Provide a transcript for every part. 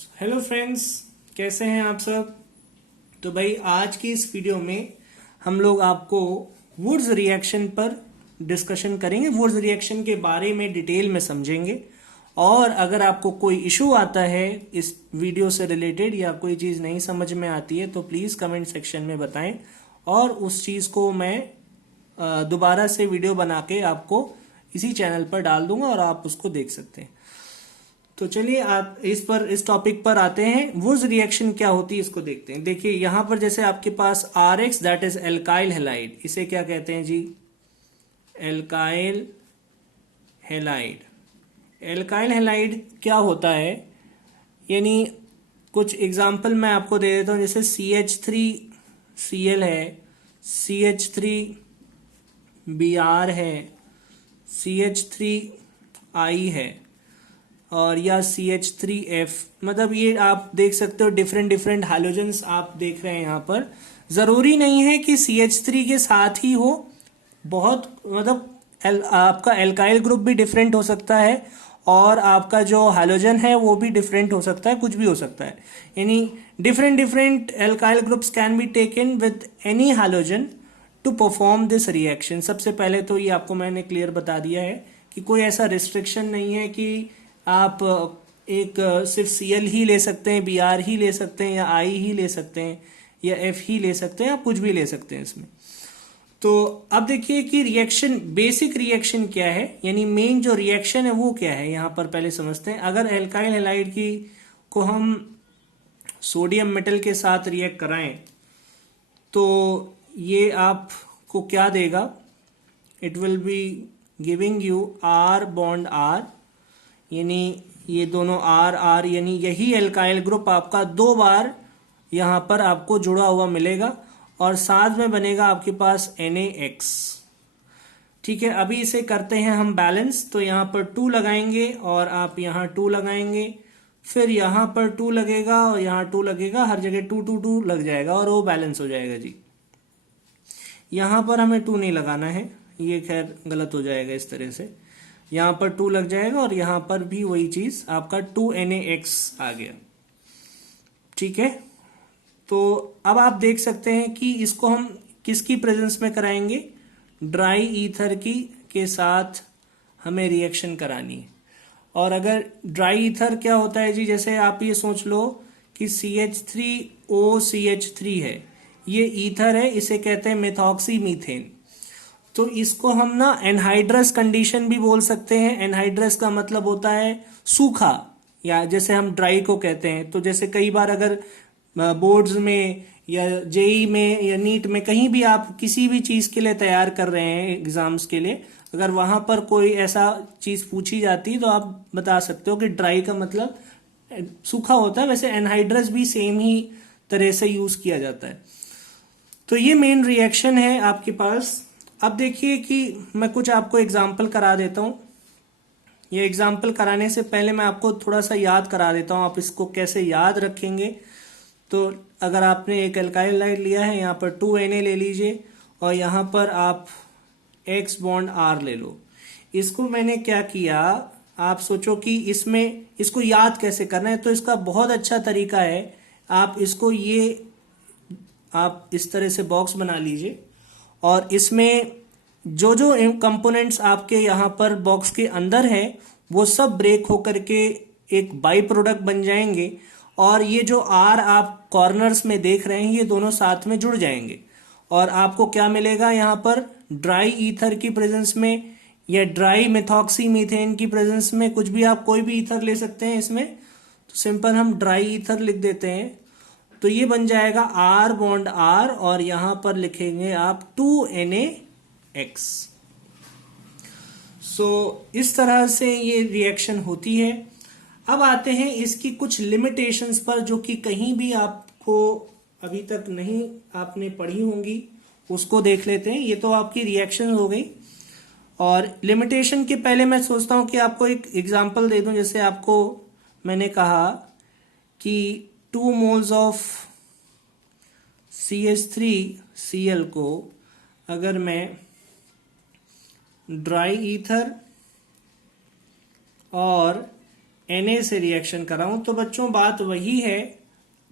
Hello friends, कैसे हैं आप सब। तो भाई आज की इस वीडियो में हम लोग आपको वुड्स रिएक्शन पर डिस्कशन करेंगे। वुड्स रिएक्शन के बारे में डिटेल में समझेंगे। और अगर आपको कोई इशू आता है इस वीडियो से रिलेटेड या कोई चीज़ नहीं समझ में आती है तो प्लीज़ कमेंट सेक्शन में बताएं और उस चीज़ को मैं दोबारा से वीडियो बना के आपको इसी चैनल पर डाल दूंगा और आप उसको देख सकते हैं। तो चलिए आप इस टॉपिक पर आते हैं। वुड्स रिएक्शन क्या होती है इसको देखते हैं। देखिए यहां पर जैसे आपके पास R X that is alkyl halide, इसे क्या कहते हैं जी? Alkyl halide. एल्काइल हेलाइड क्या होता है, यानी कुछ एग्जाम्पल मैं आपको दे देता हूं। जैसे CH3Cl है, CH3Br है, CH3I है और या CH3F। मतलब ये आप देख सकते हो डिफरेंट डिफरेंट हैलोजेंस आप देख रहे हैं यहाँ पर। ज़रूरी नहीं है कि CH3 के साथ ही हो, बहुत मतलब आपका एल्काइल ग्रुप भी डिफरेंट हो सकता है और आपका जो हैलोजन है वो भी डिफरेंट हो सकता है, कुछ भी हो सकता है। यानी different different alkyl groups can be taken with any halogen to perform this reaction. सबसे पहले तो ये आपको मैंने क्लियर बता दिया है कि कोई ऐसा रिस्ट्रिक्शन नहीं है कि आप एक सिर्फ Cl ही ले सकते हैं, Br ही ले सकते हैं या I ही ले सकते हैं या F ही ले सकते हैं, आप कुछ भी ले सकते हैं इसमें। तो अब देखिए कि रिएक्शन, बेसिक रिएक्शन क्या है, यानी मेन जो रिएक्शन है वो क्या है, यहां पर पहले समझते हैं। अगर एल्काइल हैलाइड की को हम सोडियम मेटल के साथ रिएक्ट कराएं तो ये आपको क्या देगा? It will be giving you R bond R, यानी ये दोनों R R, यानी यही एल्काइल ग्रुप आपका दो बार यहां पर आपको जुड़ा हुआ मिलेगा और साथ में बनेगा आपके पास NaX। ठीक है, अभी इसे करते हैं हम बैलेंस। तो यहां पर 2 लगाएंगे और आप यहां 2 लगाएंगे, फिर यहां पर 2 लगेगा और यहां 2 लगेगा, हर जगह 2 2 2 लग जाएगा और वो बैलेंस हो जाएगा जी। यहां पर हमें 2 नहीं लगाना है, ये खैर गलत हो जाएगा इस तरह से। यहां पर 2 लग जाएगा और यहां पर भी वही चीज, आपका 2NaX आ गया। ठीक है, तो अब आप देख सकते हैं कि इसको हम किसकी प्रेजेंस में कराएंगे? ड्राई ईथर की के साथ हमें रिएक्शन करानी है। और अगर ड्राई ईथर क्या होता है जी, जैसे आप ये सोच लो कि CH3OCH3 है, ये ईथर है, इसे कहते हैं मेथॉक्सी मीथेन। तो इसको हम ना एनहाइड्रस कंडीशन भी बोल सकते हैं। एनहाइड्रस का मतलब होता है सूखा, या जैसे हम ड्राई को कहते हैं। तो जैसे कई बार अगर बोर्ड्स में या जेई में या नीट में कहीं भी आप किसी भी चीज के लिए तैयार कर रहे हैं एग्जाम्स के लिए, अगर वहां पर कोई ऐसा चीज पूछी जाती है तो आप बता सकते हो कि ड्राई का मतलब सूखा होता है। वैसे एनहाइड्रस भी सेम ही तरह से यूज किया जाता है। तो ये मेन रिएक्शन है आपके पास। अब देखिए कि मैं कुछ आपको एग्जाम्पल करा देता हूं। ये एग्जाम्पल कराने से पहले मैं आपको थोड़ा सा याद करा देता हूं, आप इसको कैसे याद रखेंगे। तो अगर आपने एक एल्काइल हाइलाइड लिया है, यहाँ पर 2Na ले लीजिए और यहाँ पर आप X बॉन्ड R ले लो। इसको मैंने क्या किया, आप सोचो कि इसमें इसको याद कैसे करना है। तो इसका बहुत अच्छा तरीका है, आप इसको आप इस तरह से बॉक्स बना लीजिए और इसमें जो जो कंपोनेंट्स आपके यहाँ पर बॉक्स के अंदर है वो सब ब्रेक होकर के एक बाई प्रोडक्ट बन जाएंगे और ये जो R आप कॉर्नर्स में देख रहे हैं ये दोनों साथ में जुड़ जाएंगे और आपको क्या मिलेगा यहाँ पर? ड्राई ईथर की प्रेजेंस में या ड्राई मेथॉक्सी मीथेन की प्रेजेंस में, कुछ भी आप कोई भी ईथर ले सकते हैं इसमें। तो सिंपल हम ड्राई ईथर लिख देते हैं। तो ये बन जाएगा R बॉन्ड R और यहां पर लिखेंगे आप 2NaX। इस तरह से ये रिएक्शन होती है। अब आते हैं इसकी कुछ लिमिटेशंस पर, जो कि कहीं भी आपको अभी तक नहीं आपने पढ़ी होंगी, उसको देख लेते हैं। ये तो आपकी रिएक्शन हो गई और लिमिटेशन के पहले मैं सोचता हूं कि आपको एक एग्जांपल दे दूं। जैसे आपको मैंने कहा कि 2 मोल्स ऑफ CH3Cl को अगर मैं ड्राई ईथर और Na से रिएक्शन कराऊं, तो बच्चों बात वही है,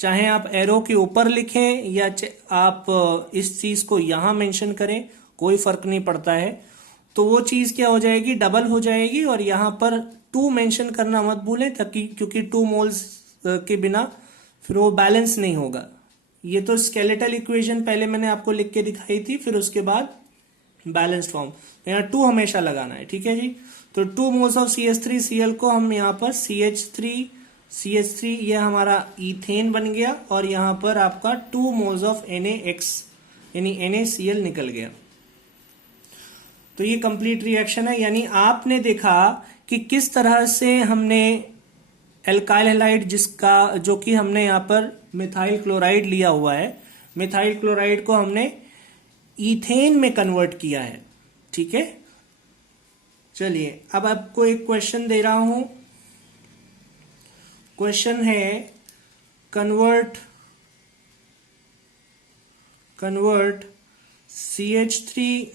चाहे आप एरो के ऊपर लिखें या आप इस चीज को यहां मेंशन करें, कोई फर्क नहीं पड़ता है। तो वो चीज क्या हो जाएगी, डबल हो जाएगी। और यहां पर 2 मेंशन करना मत भूलें, ताकि क्योंकि 2 मोल्स के बिना फिर वो बैलेंस नहीं होगा। ये तो स्केलेटल इक्वेशन पहले मैंने आपको लिख के दिखाई थी, फिर उसके बाद बैलेंस्ड फॉर्म, यहाँ 2 हमेशा लगाना है, ठीक है जी। तो 2 मोल्स ऑफ CH3Cl को हम यहाँ पर CH3 ये हमारा इथेन बन गया, और यहाँ पर आपका 2 मोल्स ऑफ NaX यानी NaCl निकल गया। तो ये कंप्लीट रिएक्शन है। यानी आपने देखा कि किस तरह से हमने एल्काइल हैलाइड, जिसका जो कि हमने यहाँ पर मिथाइल क्लोराइड लिया हुआ है, मिथाइल क्लोराइड को हमने इथेन में कन्वर्ट किया है, ठीक है। चलिए अब आपको एक क्वेश्चन दे रहा हूं। क्वेश्चन है convert CH3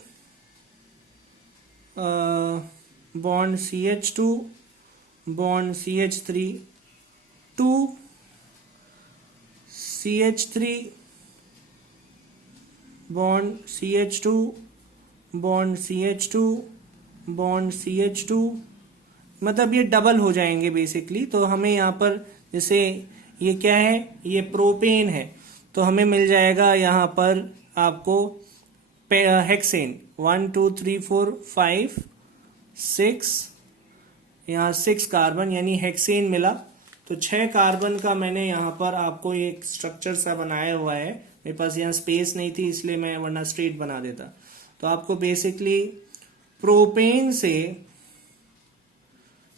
bond CH2 bond CH3 to CH3 bond CH2 bond CH2 bond CH2, मतलब ये डबल हो जाएंगे बेसिकली। तो हमें यहाँ पर जैसे ये क्या है, ये प्रोपेन है, तो हमें मिल जाएगा यहाँ पर आपको हेक्सेन 1 2 3 4 5 6, यहाँ 6 कार्बन यानी हेक्सेन मिला। तो 6 कार्बन का मैंने यहाँ पर आपको एक स्ट्रक्चर सा बनाया हुआ है। मेरे पास यहाँ स्पेस नहीं थी इसलिए मैं वरना स्ट्रेट बना देता। तो आपको बेसिकली प्रोपेन से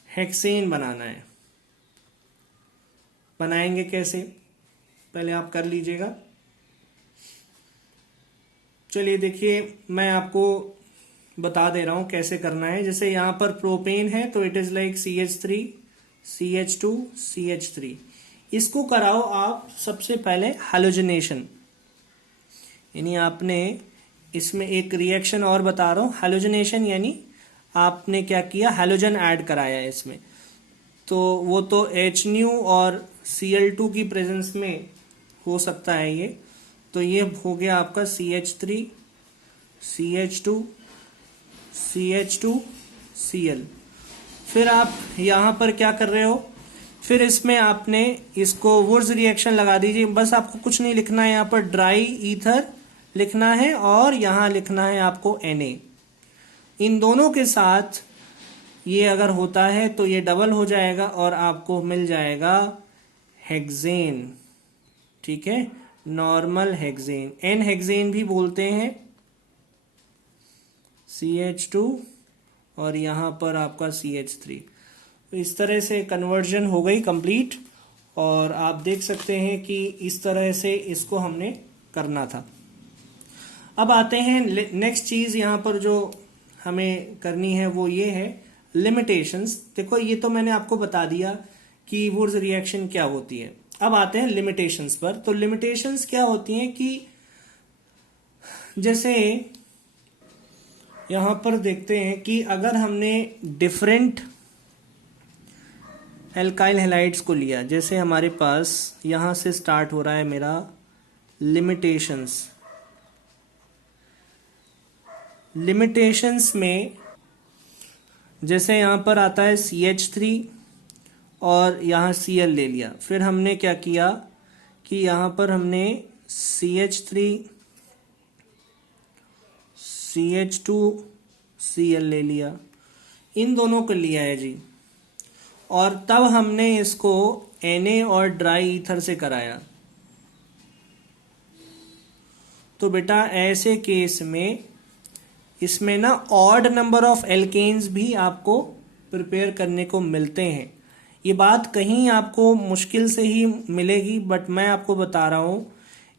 हेक्सेन बनाना है। बनाएंगे कैसे, पहले आप कर लीजिएगा। चलिए देखिए, मैं आपको बता दे रहा हूं कैसे करना है। जैसे यहां पर प्रोपेन है तो it is like CH3 CH2 CH3। इसको कराओ आप सबसे पहले हैलोजनेशन, यानी आपने इसमें एक रिएक्शन और बता रहा हूं, हैलोजनेशन यानी आपने क्या किया, हैलोजन ऐड कराया है इसमें। तो वो तो HNu और Cl2 की प्रेजेंस में हो सकता है ये। तो ये हो गया आपका CH3 CH2 CH2 Cl। फिर आप यहाँ पर क्या कर रहे हो, फिर इसमें आपने इसको वुड्स रिएक्शन लगा दीजिए। बस आपको कुछ नहीं लिखना है, यहाँ पर ड्राई ईथर लिखना है और यहाँ लिखना है आपको Na। इन दोनों के साथ ये अगर होता है तो ये डबल हो जाएगा और आपको मिल जाएगा हेक्सेन, ठीक है, नॉर्मल हेक्सेन, एन हेक्सेन भी बोलते हैं, CH2 और यहां पर आपका CH3। तो इस तरह से कन्वर्जन हो गई कंप्लीट। और आप देख सकते हैं कि इस तरह से इसको हमने करना था। अब आते हैं नेक्स्ट चीज यहां पर जो हमें करनी है वो ये है लिमिटेशंस। देखो ये तो मैंने आपको बता दिया कि वुड्स रिएक्शन क्या होती है। अब आते हैं लिमिटेशंस पर। तो लिमिटेशंस क्या होती हैं कि जैसे यहां पर देखते हैं कि अगर हमने डिफरेंट एल्काइल हैलाइड्स को लिया, जैसे हमारे पास यहां से स्टार्ट हो रहा है मेरा लिमिटेशंस। लिमिटेशंस में जैसे यहां पर आता है CH3 और यहाँ Cl ले लिया। फिर हमने क्या किया कि यहाँ पर हमने CH3 CH2 Cl ले लिया, इन दोनों को लिया है जी। और तब हमने इसको Na और ड्राई ईथर से कराया। तो बेटा ऐसे केस में इसमें ना ऑड नंबर ऑफ एल्केन्स भी आपको प्रिपेयर करने को मिलते हैं। ये बात कहीं आपको मुश्किल से ही मिलेगी, बट मैं आपको बता रहा हूं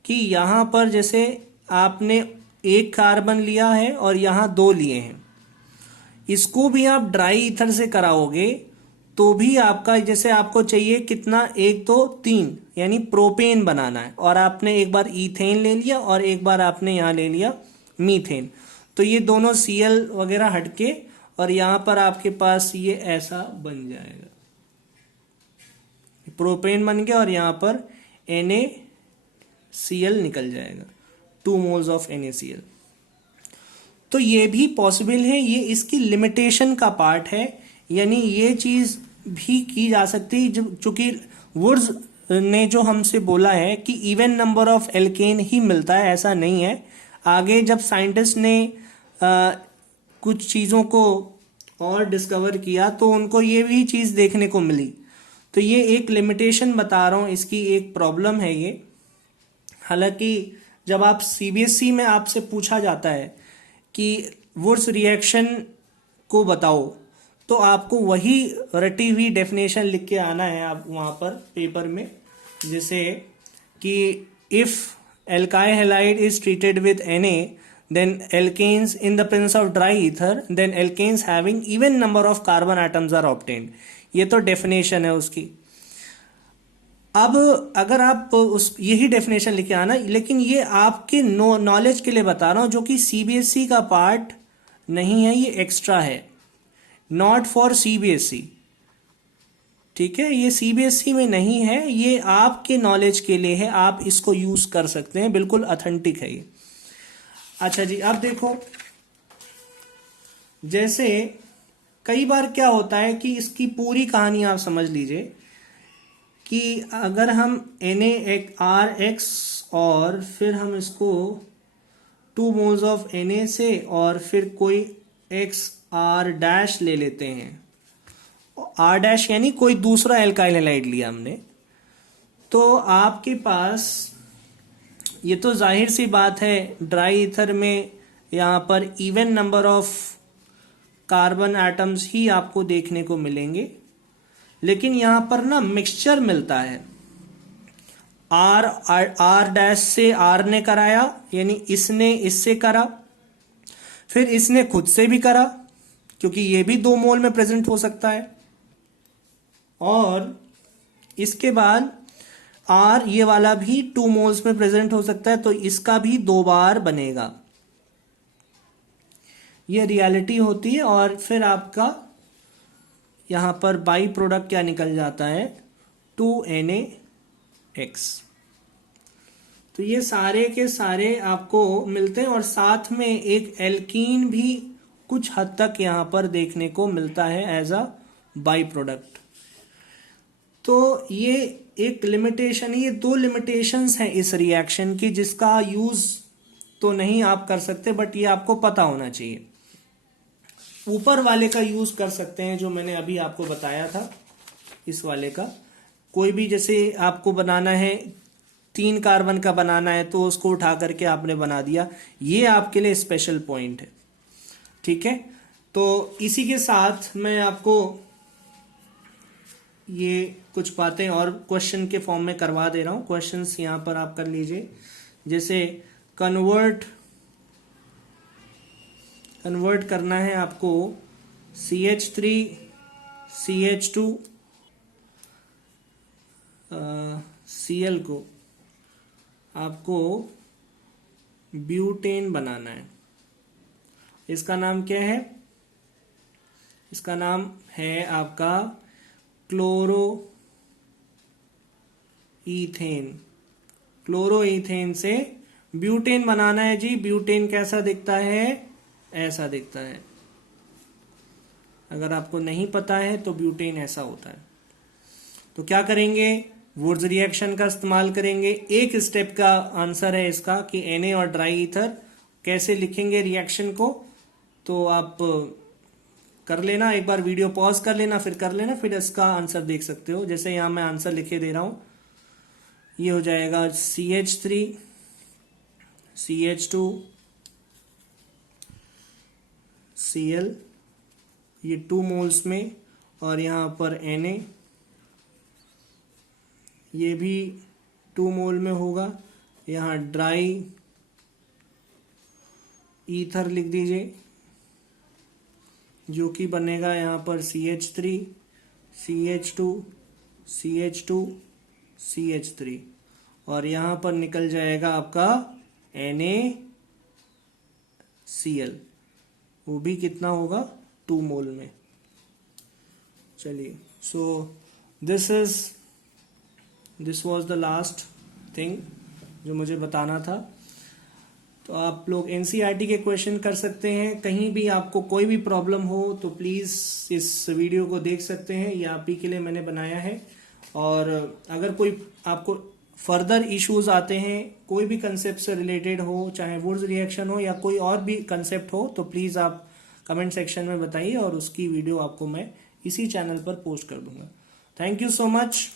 कि यहां पर जैसे आपने 1 कार्बन लिया है और यहां 2 लिए हैं, इसको भी आप ड्राई ईथर से कराओगे तो भी आपका जैसे आपको चाहिए कितना, 1 2 3 यानी प्रोपेन बनाना है, और आपने एक बार ईथेन ले लिया और एक बार आपने यहां ले लिया मीथेन। तो ये दोनों Cl वगैरह हटके और यहां पर आपके पास ये ऐसा बन जाएगा। प्रोपेन बन गया और यहाँ पर NaCl निकल जाएगा, 2 मोल्स ऑफ NaCl। तो ये भी पॉसिबल है, ये इसकी लिमिटेशन का पार्ट है, यानी ये चीज भी की जा सकती है। चूंकि वुड्स ने जो हमसे बोला है कि इवन नंबर ऑफ एल्केन ही मिलता है, ऐसा नहीं है। आगे जब साइंटिस्ट ने कुछ चीज़ों को और डिस्कवर किया तो उनको ये भी चीज़ देखने को मिली। तो ये एक लिमिटेशन बता रहा हूँ, इसकी एक प्रॉब्लम है ये। हालांकि जब आप CBSE में आपसे पूछा जाता है कि वुड्स रिएक्शन को बताओ, तो आपको वही रटी हुई डेफिनेशन लिख के आना है आप वहाँ पर पेपर में, जैसे कि if alkyl halide is treated with Na, then alkanes in the presence of dry ether, then alkanes having even number of carbon atoms are obtained। ये तो डेफिनेशन है उसकी। अब अगर आप उस यही डेफिनेशन लिखे आना, लेकिन ये आपके नॉलेज के लिए बता रहा हूं, जो कि CBSE का पार्ट नहीं है, ये एक्स्ट्रा है, नॉट फॉर CBSE। ठीक है, ये CBSE में नहीं है, ये आपके नॉलेज के लिए है, आप इसको यूज कर सकते हैं, बिल्कुल ऑथेंटिक है ये। अच्छा जी, अब देखो, जैसे कई बार क्या होता है कि इसकी पूरी कहानी आप समझ लीजिए कि अगर हम NaRX और फिर हम इसको 2 मोल्स ऑफ Na से और फिर कोई XR' ले लेते हैं, R' यानी कोई दूसरा एल्काइल हैलाइड लिया हमने, तो आपके पास, ये तो जाहिर सी बात है, ड्राई ईथर में यहाँ पर even number of carbon atoms ही आपको देखने को मिलेंगे, लेकिन यहाँ पर ना मिक्सचर मिलता है। R' से R ने कराया, यानी इसने इससे करा, फिर इसने खुद से भी करा, क्योंकि ये भी 2 मोल में प्रेजेंट हो सकता है, और इसके बाद R ये वाला भी 2 मोल्स में प्रेजेंट हो सकता है, तो इसका भी 2 बार बनेगा। ये रियलिटी होती है। और फिर आपका यहां पर बाई प्रोडक्ट क्या निकल जाता है, 2NaX। तो ये सारे के सारे आपको मिलते हैं, और साथ में एक एल्कीन भी कुछ हद तक यहां पर देखने को मिलता है एज अ बाई प्रोडक्ट। तो ये एक लिमिटेशन, ये 2 लिमिटेशंस हैं इस रिएक्शन की, जिसका यूज तो नहीं आप कर सकते, बट ये आपको पता होना चाहिए। ऊपर वाले का यूज कर सकते हैं, जो मैंने अभी आपको बताया था, इस वाले का। कोई भी जैसे आपको बनाना है, 3 कार्बन का बनाना है, तो उसको उठा करके आपने बना दिया, ये आपके लिए स्पेशल पॉइंट है। ठीक है, तो इसी के साथ मैं आपको ये कुछ बातें और क्वेश्चन के फॉर्म में करवा दे रहा हूं। क्वेश्चंस यहां पर आप कर लीजिए, जैसे कन्वर्ट करना है आपको CH3 CH2 Cl को आपको ब्यूटेन बनाना है। इसका नाम क्या है, इसका नाम है आपका क्लोरो ईथेन से ब्यूटेन बनाना है जी। ब्यूटेन कैसा दिखता है, ऐसा दिखता है। अगर आपको नहीं पता है तो ब्यूटेन ऐसा होता है। तो क्या करेंगे, वुड्स रिएक्शन का इस्तेमाल करेंगे। एक स्टेप का आंसर है इसका कि Na और ड्राई ईथर कैसे लिखेंगे रिएक्शन को, तो आप कर लेना, एक बार वीडियो पॉज कर लेना, फिर कर लेना, फिर इसका आंसर देख सकते हो। जैसे यहां मैं आंसर लिखे दे रहा हूं, ये हो जाएगा CH3 CH2 Cl, ये 2 मोल्स में, और यहां पर Na, ये भी 2 मोल में होगा। यहां ड्राई ईथर लिख दीजिए, जो कि बनेगा यहां पर CH3 CH2 CH2 CH3, और यहां पर निकल जाएगा आपका NaCl, वो भी कितना होगा, 2 मोल में। चलिए, so this is this was the last thing जो मुझे बताना था। तो आप लोग एनसीईआरटी के क्वेश्चन कर सकते हैं। कहीं भी आपको कोई भी प्रॉब्लम हो तो प्लीज़ इस वीडियो को देख सकते हैं, ये आप ही के लिए मैंने बनाया है। और अगर कोई आपको फर्दर इश्यूज आते हैं, कोई भी कंसेप्ट से रिलेटेड हो, चाहे वुड्स रिएक्शन हो या कोई और भी कंसेप्ट हो, तो प्लीज़ आप कमेंट सेक्शन में बताइए और उसकी वीडियो आपको मैं इसी चैनल पर पोस्ट कर दूंगा। Thank you so much.